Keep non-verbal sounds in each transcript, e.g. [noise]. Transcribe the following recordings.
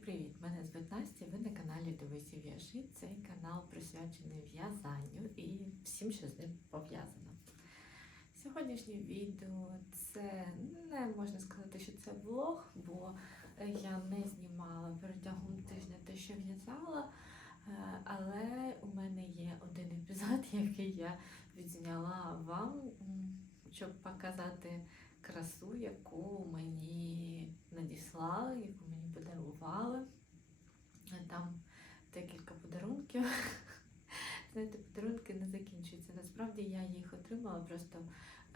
привіт! Мене звуть Настя, ви на каналі Дивися В'яжи. Цей канал присвячений в'язанню і всім, що з ним пов'язано. Сьогоднішнє відео це не можна сказати, що це влог, бо е, я не знімала протягом тижня те, що в'язала. Е, Але у мене є один епізод, [laughs] який я відзняла вам, щоб показати красу, яку мені надіслали, яку мені подарували. Е, Там декілька подарунків. [laughs] Знаєте, подарунки не закінчуються. Насправді я їх отримала просто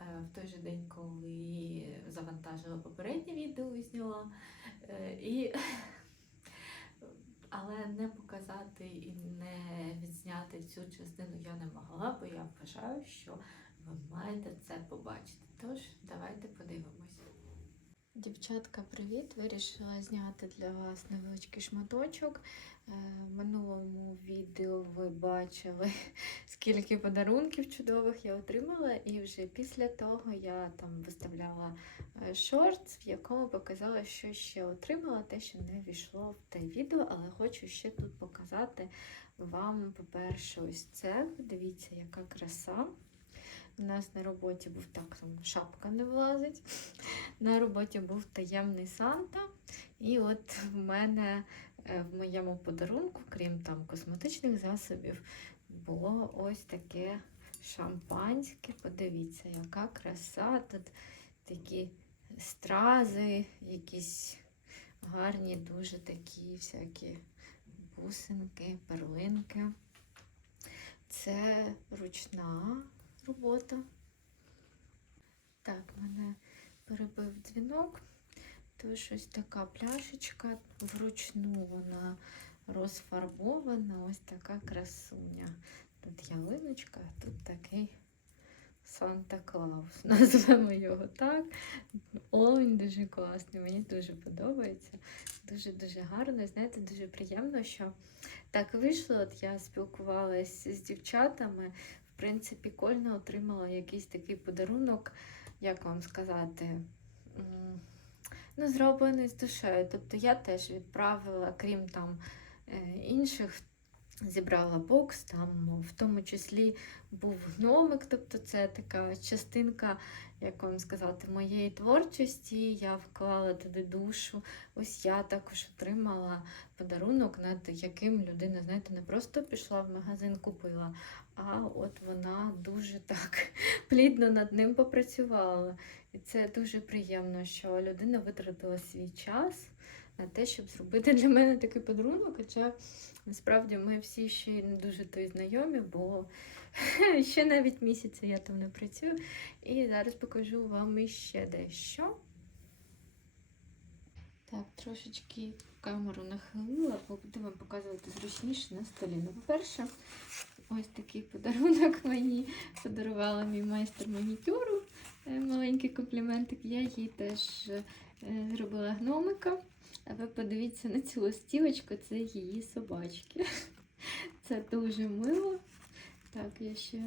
е, в той же день, коли завантажила попереднє відео і зняла. Е, І... [laughs] Але не показати і не відзняти цю частину я не могла, бо я вважаю, що ви маєте це побачити. Тож, давайте подивимось. Дівчатка, привіт! Вирішила зняти для вас невеличкий шматочок. Е, минулому відео ви бачили, [laughs] скільки подарунків чудових я отримала, і вже після того я там виставляла е, шорт, в якому показала, що ще отримала, те, що не війшло в те відео, але хочу ще тут показати вам, по-перше, ось це. Дивіться, яка краса. У нас на роботі був так, там шапка не влазить. На роботі був таємний Санта. І от в мене е, в моєму подарунку, крім там косметичних засобів, було ось таке шампанське. Подивіться, яка краса. Тут такі стрази, якісь гарні, дуже такі всякі бусинки, перлинки. Це ручна робота. Так, мене перебив дзвінок. Тож ось така пляшечка, вручну вона розфарбована, ось така красуня. Тут ялиночка, а тут такий Санта-Клаус. [laughs] Назвемо його так. О, він дуже класний, мені дуже подобається. Дуже-дуже гарно. Знаєте, дуже приємно, що так вийшло. От я спілкувалася з дівчатами. В принципі, Кольна отримала якийсь такий подарунок, як вам сказати, ну, зроблений з душею. Тобто я теж відправила, крім там е, інших, зібрала бокс, там в тому числі був гномик, тобто це така частинка, як вам сказати, моєї творчості. Я вклала туди душу. Ось я також отримала подарунок, над яким людина, знаєте, не просто пішла в магазин, купила, а от вона дуже так [laughs] плідно над ним попрацювала. І це дуже приємно, що людина витратила свій час на те, щоб зробити для мене такий подарунок. Хоча насправді ми всі ще не дуже то й знайомі, бо [laughs] ще навіть місяця я там не працюю. І зараз покажу вам іще дещо. Так, трошечки камеру нахилила, бо буду вам показувати зручніше на столі. Ну, по-перше, ось такий подарунок мені подарувала мій майстер манікюру. Е, Маленький компліментик. Я їй теж е, зробила гномика. А ви подивіться на цю листівочку, це її собачки. Це дуже мило. Так, я ще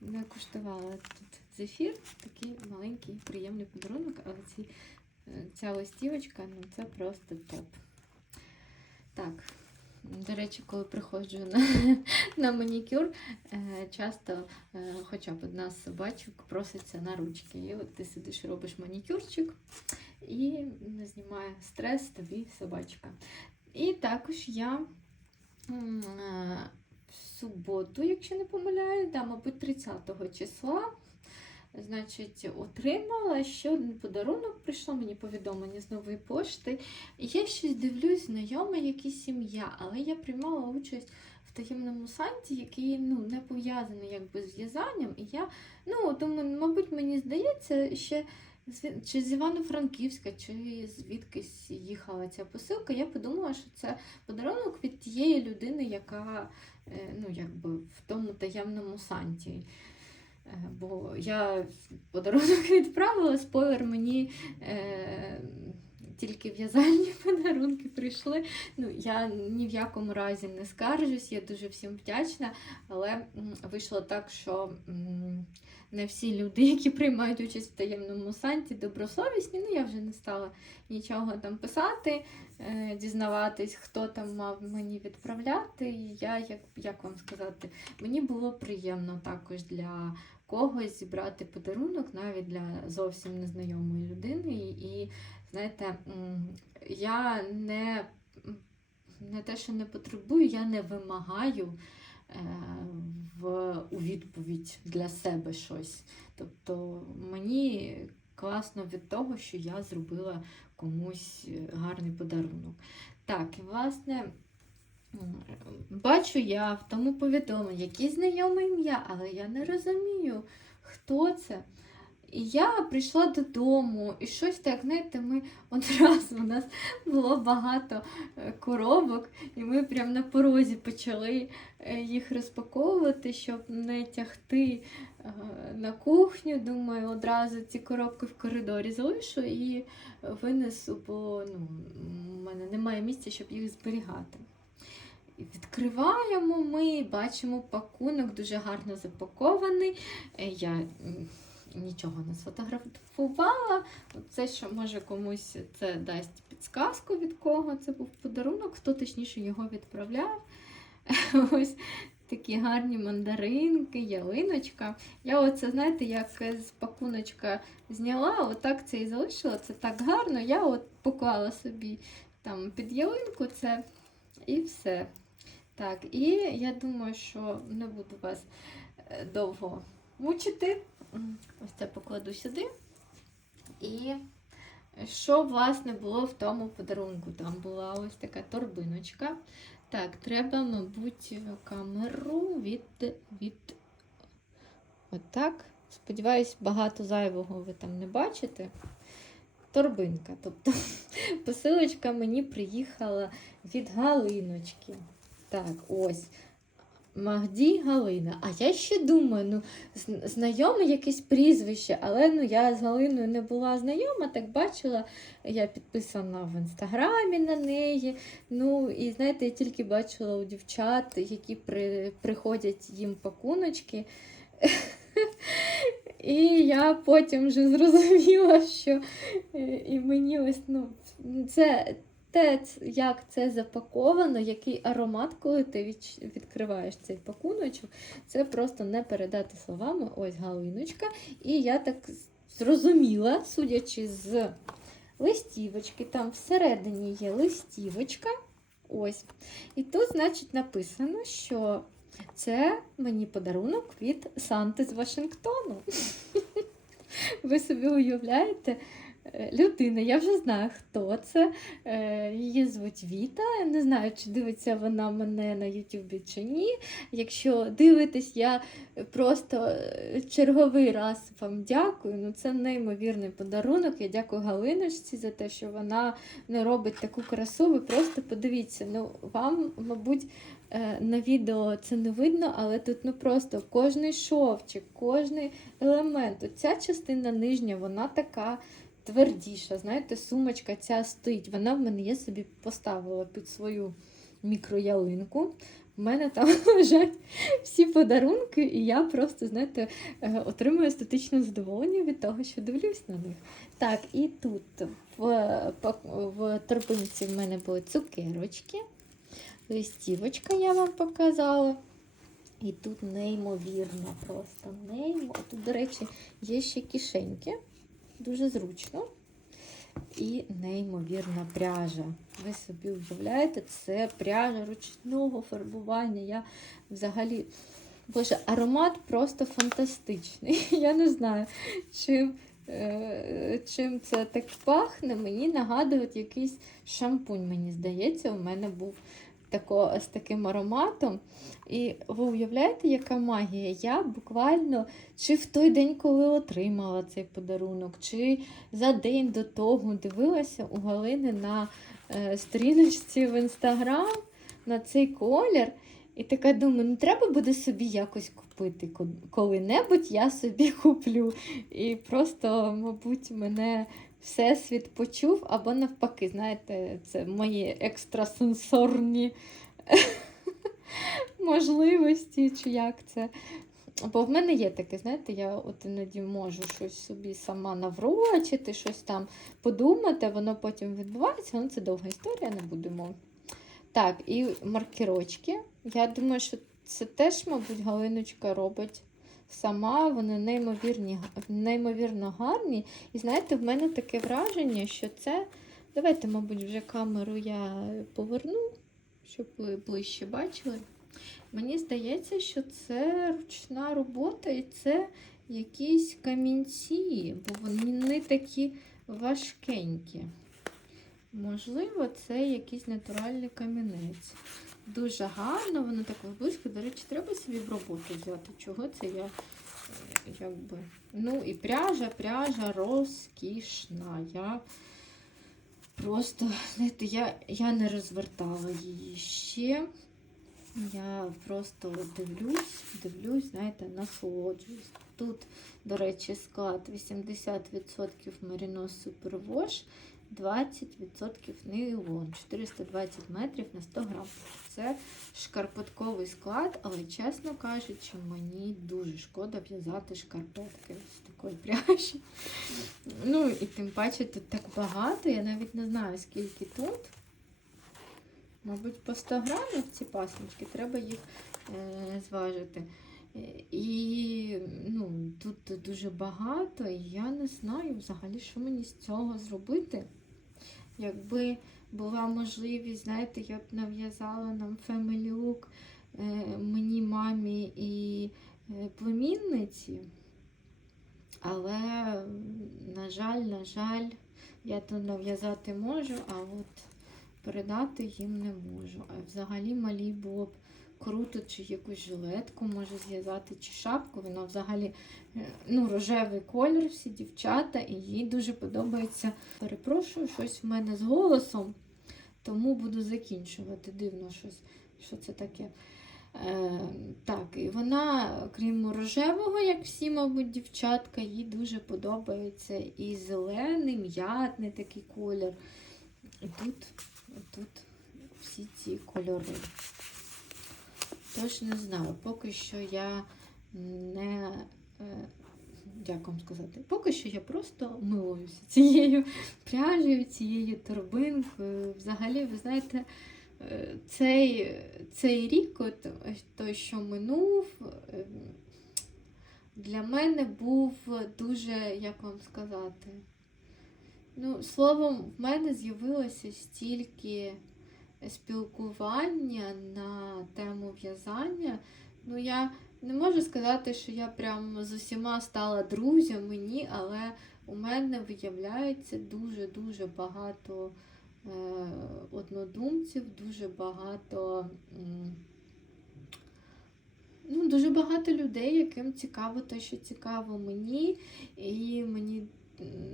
не куштувала тут зефір. Такий маленький, приємний подарунок, але ці, е, ця листівочка, ну це просто топ. Так, до речі, коли приходжу на, на манікюр, е, часто е, хоча б одна з собачок проситься на ручки. І от ти сидиш, робиш манікюрчик і знімає стрес тобі собачка. І також я е, в суботу, якщо не помиляю, да, мабуть, 30 числа. Значить, отримала ще один подарунок, прийшло мені повідомлення з нової пошти. Я щось дивлюсь, знайома якась сім'я, але я приймала участь в таємному санті, який ну, не пов'язаний якби з в'язанням. І я, ну, думаю, мабуть, мені здається, ще чи з Івано-Франківська, чи звідкись їхала ця посилка. Я подумала, що це подарунок від тієї людини, яка е, ну, якби в тому таємному санті. Е, Бо я подарунок [laughs] відправила, спойлер мені е, тільки в'язальні [laughs] подарунки прийшли. Ну, я ні в якому разі не скаржусь, я дуже всім вдячна, але вийшло так, що не всі люди, які приймають участь в таємному санті, добросовісні. Ну, я вже не стала нічого там писати, е, дізнаватись, хто там мав мені відправляти. І я, як, як вам сказати, мені було приємно також для когось зібрати подарунок, навіть для зовсім незнайомої людини. І, знаєте, я не, не те, що не потребую, я не вимагаю е, в, у відповідь для себе щось. Тобто мені класно від того, що я зробила комусь гарний подарунок. Так, і власне. Бачу я в тому повідомленні, якесь знайоме ім'я, але я не розумію, хто це. І я прийшла додому, і щось так, знаєте, ми [laughs] одразу у нас було багато е, коробок, і ми прямо на порозі почали е, їх розпаковувати, щоб не тягти е, на кухню. Думаю, одразу ці коробки в коридорі залишу і винесу, бо ну, у мене немає місця, щоб їх зберігати. Відкриваємо ми, бачимо пакунок дуже гарно запакований. Я нічого не сфотографувала. Це що може комусь це дасть підсказку, від кого це був подарунок, хто точніше його відправляв. [laughs] Ось такі гарні мандаринки, ялиночка. Я оце, знаєте, як з пакуночка зняла, отак це і залишила. Це так гарно. Я от поклала собі там під ялинку це і все. Так, і я думаю, що не буду вас е, довго мучити. Ось це покладу сюди. І що, власне, було в тому подарунку? Там була ось така торбиночка. Так, треба, мабуть, камеру від. від... Отак. Сподіваюсь, багато зайвого ви там не бачите. Торбинка. Тобто посилочка мені приїхала від Галиночки. Так, ось. Магді Галина. А я ще думаю, ну, знайоме якесь прізвище, але ну, я з Галиною не була знайома, так бачила, я підписана в інстаграмі на неї. Ну, і знаєте, я тільки бачила у дівчат, які при, приходять їм пакуночки. І я потім вже зрозуміла, що е, і мені ось ну, це те, як це запаковано, який аромат, коли ти відкриваєш цей пакуночок, це просто не передати словами. Ось галиночка. І я так зрозуміла, судячи з листівочки, там всередині є листівочка. Ось. І тут, значить, написано, що це мені подарунок від Санти з Вашингтону. [laughs] Ви собі уявляєте? Е, Людина, я вже знаю, хто це. Е, Її звуть Віта. Не знаю, чи дивиться вона мене на Ютубі чи ні. Якщо дивитесь, я просто е, черговий раз вам дякую. Ну, це неймовірний подарунок. Я дякую Галиночці за те, що вона не робить таку красу. Ви просто подивіться. Ну, вам, мабуть, на відео це не видно, але тут ну просто кожний шовчик, кожний елемент. Оця частина нижня, вона така твердіша. Знаєте, сумочка ця стоїть. Вона в мене я собі поставила під свою мікроялинку. У мене там [laughs] лежать всі подарунки, і я просто, знаєте, е, отримую естетичне задоволення від того, що дивлюсь на них. Так, і тут в, в торбинці в мене були цукерочки, листівочка я вам показала. І тут неймовірно, просто неймо. Тут, до речі, є ще кишеньки, дуже зручно. І неймовірна пряжа. Ви собі уявляєте, це пряжа ручного фарбування. Я взагалі, боже, аромат просто фантастичний. [laughs] Я не знаю, чим, е, чим це так пахне. Мені нагадує от якийсь шампунь, мені здається, у мене був тако, з таким ароматом. І ви уявляєте, яка магія? Я буквально чи в той день, коли отримала цей подарунок, чи за день до того дивилася у Галини на е, сторіночці в інстаграм на цей колір. І така думаю, ну треба буде собі якось купити. Коли-небудь я собі [laughs] куплю. І просто, мабуть, мене всесвіт почув, або навпаки, знаєте, це мої екстрасенсорні [laughs] можливості, чи як це. Бо в мене є таке, знаєте, я от іноді можу щось собі сама наврочити, щось там подумати, воно потім відбувається, ну це довга історія, не будемо. Так, і маркерочки. Я думаю, що це теж, мабуть, Галиночка робить сама. Вони неймовірні, неймовірно гарні. І знаєте, в мене таке враження, що це. Давайте, мабуть, вже камеру я поверну, щоб ви ближче бачили. Мені здається, що це ручна робота і це якісь камінці, бо вони такі важкенькі. Можливо, це якийсь натуральний камінець. Дуже гарно, воно так близько. До речі, треба собі в роботу взяти. Чого це я якби. Ну і пряжа, пряжа розкішна. Я просто, знаєте, я, я не розвертала її ще. Я просто дивлюсь, дивлюсь, знаєте, насолоджуюсь. Тут, до речі, склад 80% Merino Superwash, 20% нейлон, 420 метрів на 100 грам. Це шкарпетковий склад, але, чесно кажучи, мені дуже шкода в'язати шкарпетки з такої пряжі. Ну, і тим паче тут так багато, я навіть не знаю, скільки тут. Мабуть, по 100 грамів ці пасочки, треба їх е, зважити. І ну, тут дуже багато, і я не знаю взагалі, що мені з цього зробити. Якби була можливість, знаєте, я б нав'язала нам фемелюк мені, мамі і е, племінниці. Але, на жаль, на жаль, я то нав'язати можу, а от передати їм не можу. А взагалі малі було круто, чи якусь жилетку може зв'язати, чи шапку. Вона взагалі е, ну, рожевий колір, всі дівчата, і їй дуже подобається. Перепрошую, щось в мене з голосом, тому буду закінчувати. Дивно щось, що це таке. Е, так, і вона, крім рожевого, як всі, мабуть, дівчатка, їй дуже подобається і зелений, м'ятний такий колір. І тут, тут всі ці кольори. Тож не знаю, поки що я не. е, Як вам сказати? Поки що я просто милуюся цією [laughs] пряжею, цією торбинкою. Взагалі, ви знаєте, е, цей, цей рік, от, той, що минув, е, для мене був дуже, як вам сказати, Ну, словом, в мене з'явилося стільки спілкування на тему в'язання. Ну, я не можу сказати, що я прям з усіма стала друзями, ні, але у мене виявляється дуже-дуже багато е, однодумців, дуже багато. Ну, дуже багато людей, яким цікаво те, що цікаво мені, і мені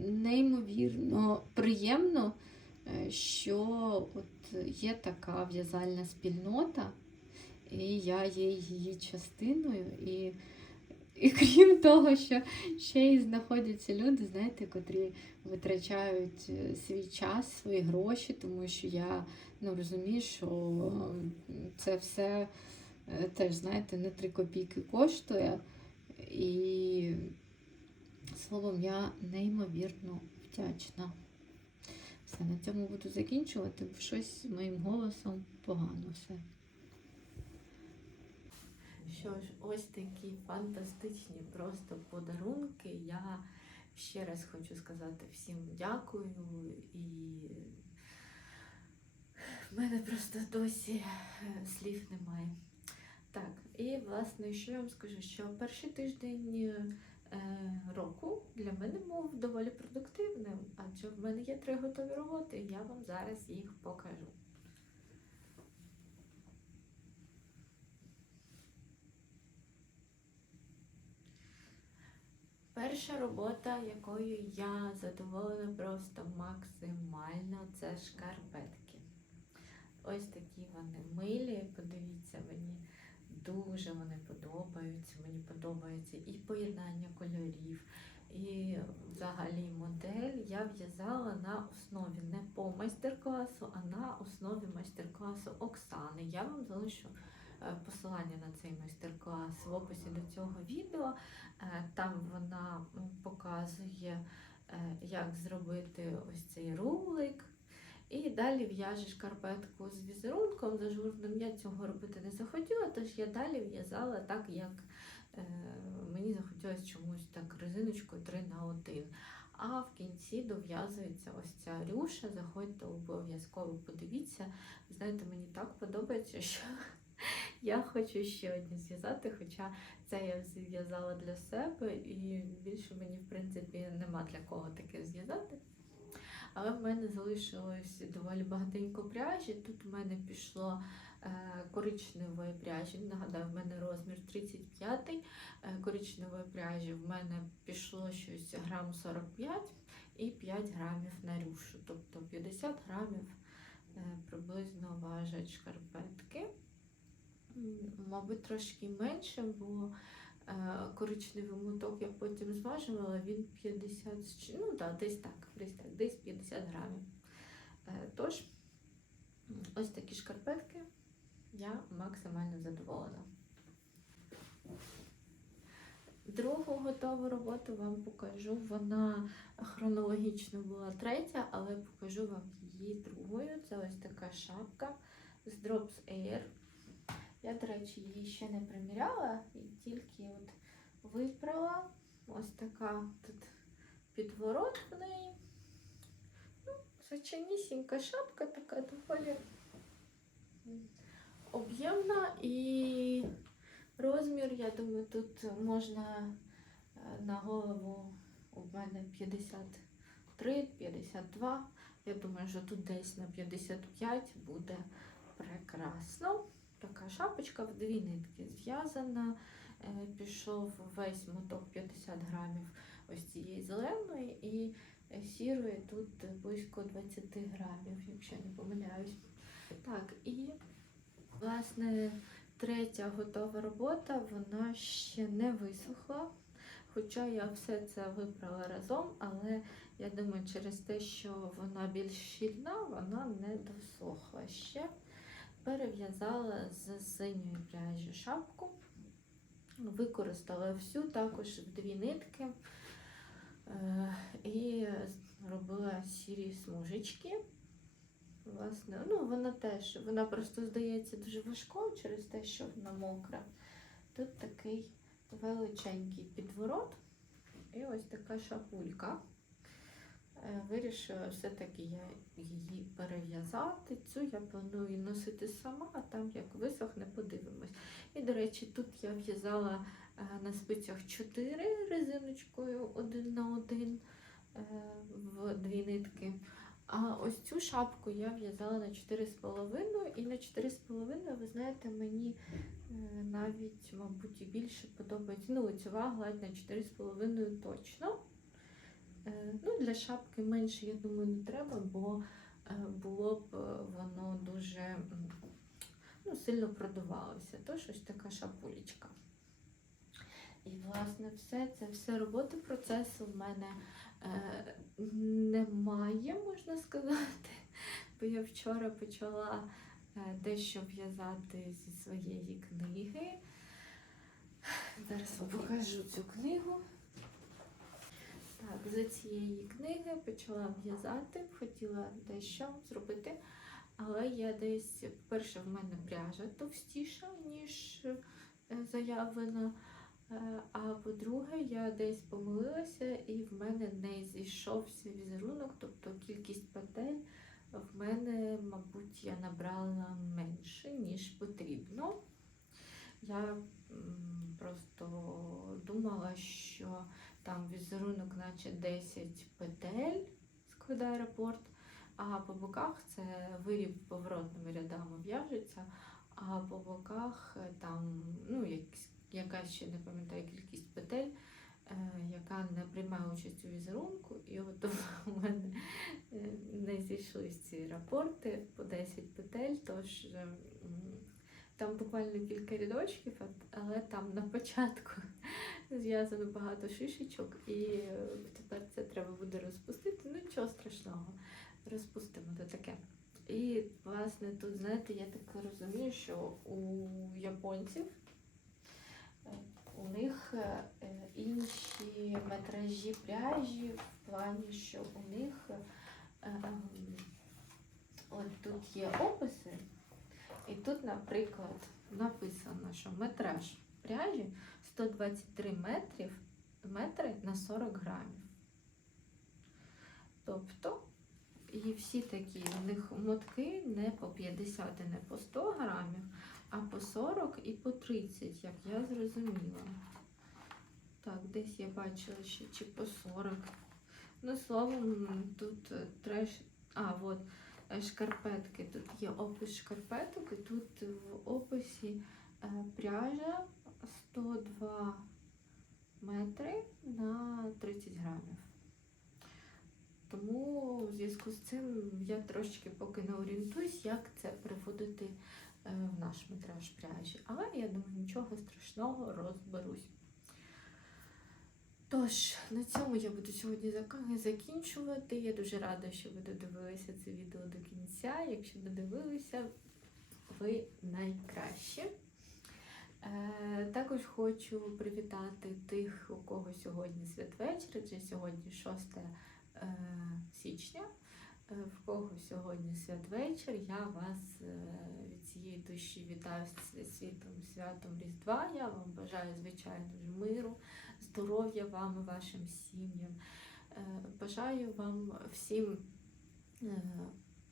неймовірно приємно, що от є така в'язальна спільнота, і я є її частиною. І, і крім того, що ще й знаходяться люди, знаєте, котрі витрачають е, свій час, свої гроші, тому що я ну, розумію, що це все е, теж, знаєте, не 3 копійки коштує. І Словом, я неймовірно вдячна. Все, на цьому буду закінчувати, щось моїм голосом погано все. Що ж, ось такі фантастичні просто подарунки. Я ще раз хочу сказати всім дякую і в мене просто досі е, слів немає. Так, і власне, що я вам скажу, що перший тиждень е, року для мене був доволі продуктивним, адже в мене є три готові роботи, і я вам зараз їх покажу. Перша робота, якою я задоволена просто максимально, це шкарпетки. Ось такі вони милі, подивіться мені. Дуже вони подобаються. Мені подобається і поєднання кольорів, і взагалі модель я в'язала на основі не по майстер-класу, а на основі майстер-класу Оксани. Я вам залишу е, посилання на цей майстер-клас в описі до цього відео. Е, Там вона показує, е, як зробити ось цей рулик. І далі в'яжеш карпетку з візерунком зажурним. Я цього робити не захотіла, тож я далі в'язала так, як е, мені захотілося чомусь так резиночкою 3 на 1. А в кінці дов'язується ось ця рюша. Заходьте обов'язково, подивіться. Знаєте, мені так подобається, що [laughs] я хочу ще одні зв'язати, хоча це я зв'язала для себе, і більше мені, в принципі, нема для кого таке зв'язати. Але в мене залишилось доволі багатенько пряжі. Тут в мене пішло е, коричневої пряжі. Нагадаю, в мене розмір 35 е, коричневої пряжі. В мене пішло щось грам 45 і 5 грамів на рюшу. Тобто 50 грамів е, приблизно важать шкарпетки. Мабуть, трошки менше, бо коричневий моток я потім зважувала, він 50, ну так, десь так, десь так, десь 50 грамів. Е, Тож, ось такі шкарпетки я максимально задоволена. Другу готову роботу вам покажу. Вона хронологічно була третя, але покажу вам її другою. Це ось така шапка з Drops Air. Я, до речі, її ще не приміряла і тільки от випрала. Ось така тут підворот в неї. Ну, звичайнісінька шапка, така доволі об'ємна і розмір, я думаю, тут можна е, на голову у мене 53-52. Я думаю, що тут десь на 55 буде прекрасно. Така шапочка в дві нитки зв'язана. Е, Пішов весь моток 50 грамів ось цієї зеленої і е, сірої тут близько 20 грамів, якщо не помиляюсь. Так, і власне третя готова робота, вона ще не висохла. Хоча я все це вибрала разом, але я думаю, через те, що вона більш щільна, вона не досохла ще перев'язала з синьої пряжі шапку, використала всю також дві нитки е, і робила сірі смужечки. Власне, ну вона теж, вона просто здається дуже важкою через те, що вона мокра. Тут такий величенький підворот і ось така шапулька. Е, Вирішила все-таки я її перев'язати. Цю я планую носити сама, а там як висохне, подивимось. І, до речі, тут я в'язала е, на спицях 4 резиночкою один на один е, в дві нитки. А ось цю шапку я в'язала на 4,5 і на 4,5, ви знаєте, мені навіть, мабуть, і більше подобається. Ну, лицьова гладь на 4,5 точно. Е, Ну, для шапки менше, я думаю, не треба, бо е, було б е, воно дуже ну, сильно продувалося. Тож ось така шапулечка. І, власне, все це все роботи процесу в мене е, немає, можна сказати. Бо я вчора почала дещо в'язати зі своєї книги. Зараз вам покажу цю книгу. Так, з цієї книги почала в'язати, хотіла дещо зробити, але я десь, перше, в мене пряжа товстіша, ніж е, заявлено. Е, А по-друге, я десь помилилася і в мене не зійшовся візерунок, тобто кількість петель в мене, мабуть, я набрала менше, ніж потрібно. Я просто думала, що там візерунок, наче 10 петель складає рапорт, а по боках це виріб поворотними рядами в'яжеться, а по боках е, там ну, якась ще не пам'ятаю кількість петель, е, яка не приймає участь у візерунку. І от у мене е, не зійшлись ці рапорти по 10 петель, тож там буквально кілька рядочків, але там на початку [laughs] зв'язано багато шишечок, і е, тепер це треба буде розпустити. Ну нічого страшного, розпустимо то таке. І, власне, тут, знаєте, я так розумію, що у японців е, у них е, інші метражі пляжі в плані, що у них ем, от тут є описи, і тут, наприклад, написано, що метраж пряжі 123 метрів, метри на 40 грамів. Тобто, і всі такі у них мотки не по 50 і не по 100 грамів, а по 40 і по 30, як я зрозуміла. Так, десь я бачила ще чи по 40. Ну, словом, тут треш. А, от шкарпетки. Тут є опис шкарпеток, і тут в описі е, пряжа 102 метри на 30 грамів. Тому у зв'язку з цим я трошки поки не орієнтуюсь, як це переводити е, в наш метраж пряжі. Але я думаю, нічого страшного розберусь. Тож, на цьому я буду сьогодні закінчувати. Я дуже рада, що ви додивилися це відео до кінця. Якщо додивилися, ви найкращі. Е, також хочу привітати тих, у кого сьогодні святвечір, адже сьогодні 6 е, січня. Е, В кого сьогодні святвечір, я вас е, від цієї душі вітаю з світом святом Різдва. Я вам бажаю, звичайно миру, здоров'я вам і вашим сім'ям. Е, Бажаю вам всім е,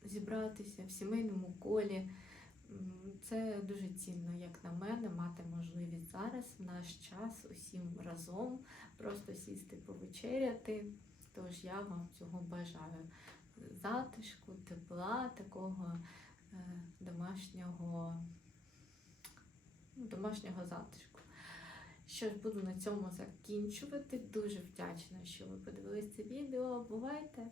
зібратися в сімейному колі. Це дуже цінно, як на мене, мати можливість зараз, в наш час, усім разом просто сісти повечеряти. Тож я вам цього бажаю. Затишку, тепла, такого е, домашнього, ну, домашнього затишку. Що ж, буду на цьому закінчувати. Дуже вдячна, що ви подивилися це відео. Бувайте!